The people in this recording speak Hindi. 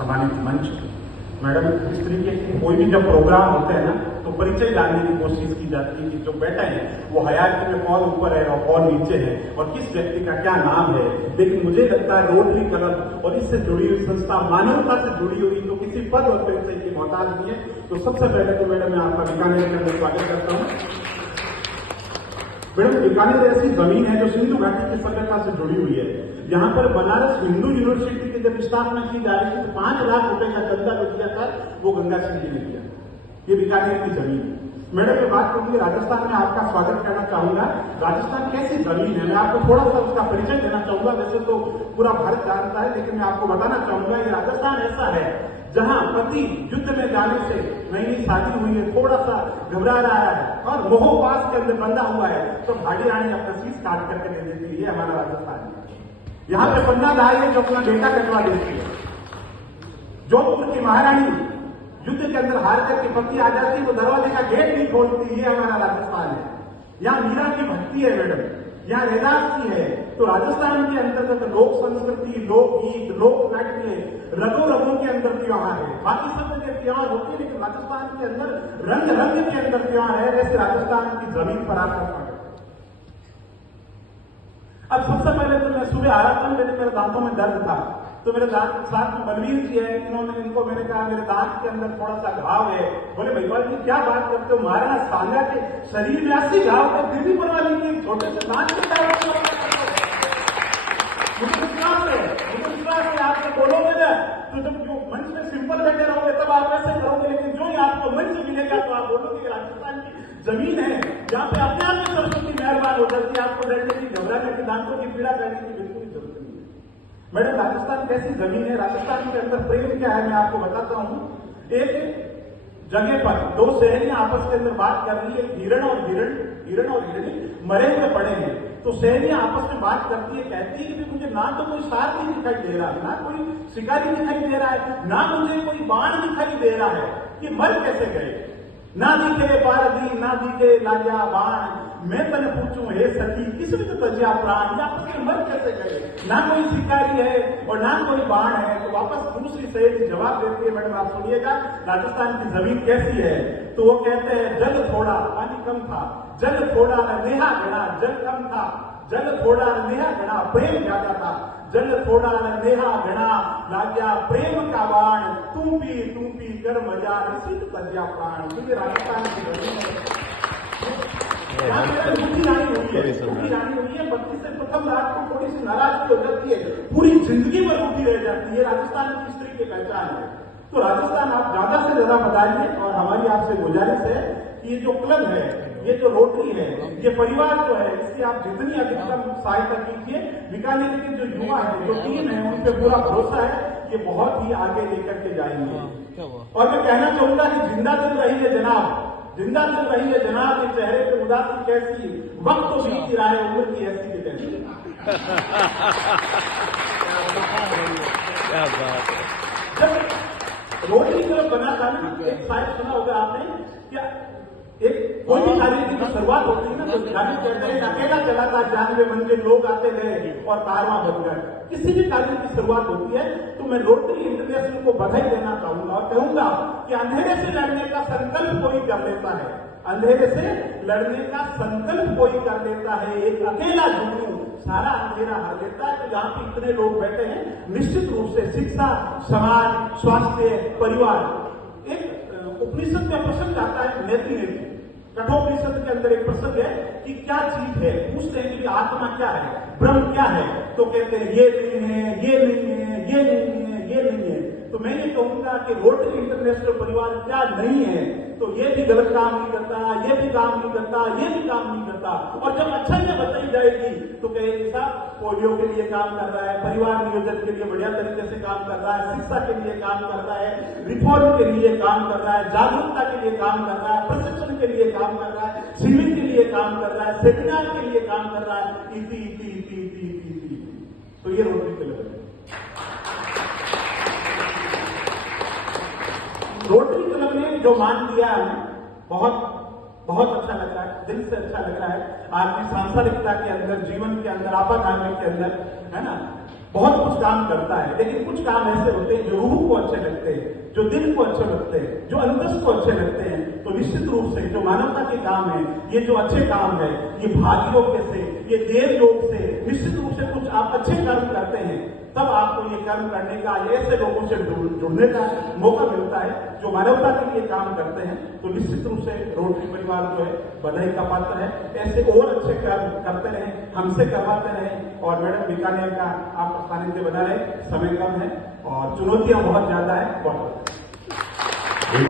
सम्मानित मंच, मैडम, इस तरीके के कोई भी जब प्रोग्राम होते हैं ना तो परिचय जानने की कोशिश की जाती है कि जो बैठे हैं वो हायरार्की में कौन ऊपर है और कौन नीचे है और किस व्यक्ति का क्या नाम है। लेकिन मुझे लगता है रोटरी क्लब और इससे जुड़ी हुई संस्था मानवता से जुड़ी हुई तो किसी पद और परिचय की मोहताज नहीं है। तो सबसे पहले तो मैडम मैं आपका बीकानेर के अंदर स्वागत करता हूँ। मैडम, बीकानेर ऐसी जमीन है जो सिंधु घाटी की सभ्यता से जुड़ी हुई है। यहाँ पर बनारस हिंदू यूनिवर्सिटी की जब स्थापना की जा रही थी तो 5 लाख रुपए का चंदा जो दिया था वो गंगा सिंह जी ने दिया। ये बीकानेर की जमीन है। मैडम, ये बात करूंगी राजस्थान में आपका स्वागत करना चाहूंगा। राजस्थान कैसी जमीन है मैं आपको थोड़ा सा उसका परिचय देना चाहूंगा। वैसे तो पूरा भारत जानता है लेकिन मैं आपको बताना चाहूंगा ये राजस्थान ऐसा है जहां पति युद्ध में जाने से नई नई शादी हुई है, थोड़ा सा घबरा रहा है और मोहपास के अंदर बंधा हुआ है तो भाड़ी रानी अपना शीश काट करके दे देती है। ये हमारा राजस्थान है। यहाँ पे बंदा दाई है जो अपना बेटा कटवा देती है। जोधपुर की महारानी युद्ध के अंदर हार करके पति आ जाती तो दरवाजे का गेट नहीं खोलती। ये हमारा राजस्थान है। यहाँ मीरा की भक्ति है मैडम, यहाँ रैदास की है। तो राजस्थान के अंतर्गत लोक संस्कृति, लोकगीत, लोक नाट्य, रगों रगों के अंदर त्योहार है। बाकी सब जगह त्योहार होते हैं लेकिन राजस्थान के अंदर रंग रंग के अंदर त्योहार है। जैसे राजस्थान की जमीन पर आकर अब सबसे पहले तो मैं सुबह आ रहा था, मेरे दांतों में दर्द था तो मेरे दांत साथ में बलवीर जी है, इनको मैंने कहा मेरे दांत के अंदर थोड़ा सा घाव है। बोले भैया जी क्या बात करते हो, महाराणा सांगा के शरीर में 80 घाव है फिर भी बनवा लीजिए, छोटे से दांत के मुझे विश्वास है आप तो बोलोगे ना तो जब जो मंच में सिंपल बैठे रहोगे तब आप ऐसे करोगे, लेकिन जो ही आपको मंच मिलेगा तो आप बोलोगे राजस्थान की जमीन है जहां पे अपने आप में सरस्वती मेहरबान हो जाती है। आपको डरने की, घबराने की, दांतों की पीड़ा करने की बिल्कुल जरूरत नहीं है। मैडम, राजस्थान कैसी जमीन है, राजस्थान के अंदर प्रेम क्या है मैं आपको बताता हूं। एक जगह पर 2 सहेलियां आपस के अंदर बात कर रही है, हिरण और हिरणी मरे हुए पड़े हैं। तो सहेलियां आपस में बात करती है, कहती है कि मुझे ना तो कोई साथी दिखाई दे रहा है, ना कोई शिकारी दिखाई दे रहा है, ना मुझे कोई बाण दिखाई दे रहा है। ये मर कैसे गए? ना दिखे पारदी ना दिखे लाजा बाण, मैं तने पूछूं हे सखी किस भी तो तजिया प्राण। ये आपस में मर कैसे गए? ना कोई शिकारी है और ना कोई बाण है। तो वापस दूसरी सहेली जवाब देती है, मैडम आप सुनिएगा राजस्थान की जमीन कैसी है। तो वो कहते हैं जल थोड़ा पानी कम था, जल थोड़ा नेहा घना जल कम था, जल थोड़ा नेहा घना प्रेम ज्यादा था, जल थोड़ा नेहा घना लाग्या प्रेम का बाण, तू पी कर मजा सिद्ध तजिया प्राण। क्योंकि राजस्थान की जमीन रानी हुई है, बत्ती से प्रथम रात को थोड़ी सी नाराजगी हो जाती है, पूरी जिंदगी में रूठी रह जाती है। राजस्थान की स्त्री की पहचान है। तो राजस्थान आप ज्यादा से ज्यादा बताइए और हमारी आपसे गुजारिश है कि ये जो क्लब है, ये जो रोटरी है, ये परिवार जो है, इसकी आप जितनी अधिकतम सहायता कीजिए। बीकानेर के जो युवा है, जो टीम है, उन पर पूरा भरोसा है, ये बहुत ही आगे लेकर के जाएंगे। और मैं कहना चाहूंगा कि जिंदा दिल रहिए जनाब, जिंदा दिल रहिए जनाब। ये चेहरे पे उदासी कैसी, वक्त तो बीत रहा है, उम्र की ऐसी भी कैसी। जब रोटरी क्लब बना था ना, एक शायद सुना होगा आपने, क्या एक कोई भी कार्य की जो शुरुआत होती है ना तो गाड़ी कहते हैं अकेला चला था 92 मंजिल, लोग आते गए और कारवां बन गए। किसी भी कार्य की शुरुआत होती है तो मैं रोटरी इंटरनेशनल को बधाई देना चाहूंगा और कहूंगा कि अंधेरे से लड़ने का संकल्प कोई कर लेता है, अंधेरे से लड़ने का संकल्प कोई कर लेता है। एक अकेला जुनून सारा अंधेरा हर लेता है। तो जहां पे इतने लोग बैठे हैं, निश्चित रूप से शिक्षा, समाज, स्वास्थ्य, परिवार, एक उपनिषद में प्रसंग आता है नेति कठोपनिषद के अंदर एक प्रसंग है कि क्या चीज है, पूछते हैं कि आत्मा क्या है, ब्रह्म क्या है, तो कहते हैं ये नहीं है, ये नहीं है, ये नहीं है, ये नहीं है। तो मैं ये कहूंगा कि रोटरी इंटरनेशनल परिवार क्या नहीं है, तो ये भी गलत काम नहीं करता, ये भी काम नहीं करता, ये भी काम नहीं करता। और जब अच्छाइयां बताई जाएगी तो कहेंगे साहब पोलियो के लिए काम कर रहा है, परिवार नियोजन के लिए बढ़िया तरीके से काम कर रहा है, शिक्षा के लिए काम कर रहा है, रिफॉर्म के लिए काम कर रहा है, जागरूकता के लिए काम कर रहा है, प्रशिक्षण के लिए काम कर रहा है, शिविर के लिए काम कर रहा है, सेमिनार के लिए काम कर रहा है, इति। तो ये रोटरी क्लब है। रोटरी क्लब ने जो मान लिया है बहुत अच्छा लग रहा है, दिल से अच्छा लग रहा है। आपकी सांसारिकता के अंदर, जीवन के अंदर, आपाधान के अंदर, है ना, बहुत कुछ काम करता है, लेकिन कुछ काम ऐसे होते हैं जो रूह को अच्छे लगते हैं, जो दिल को अच्छे लगते हैं, जो अंतस को अच्छे लगते हैं। तो निश्चित रूप से जो मानवता के काम है, ये जो अच्छे काम है, ये भाग्योग से, ये देव योग से, निश्चित रूप से कुछ आप अच्छे कर्म करते हैं, तब आपको ये कर्म करने का, ऐसे लोगों से जुड़ने का मौका मिलता है जो मानवता के लिए काम करते हैं। तो निश्चित रूप से रोटरी परिवार जो है बधाई का पात्र है। ऐसे और अच्छे कर्म करते रहें, हमसे करवाते रहें। और मैडम बीकानेर का आप सानिध्य बना रहे, समय कम है और चुनौतियां बहुत ज्यादा है। बहुत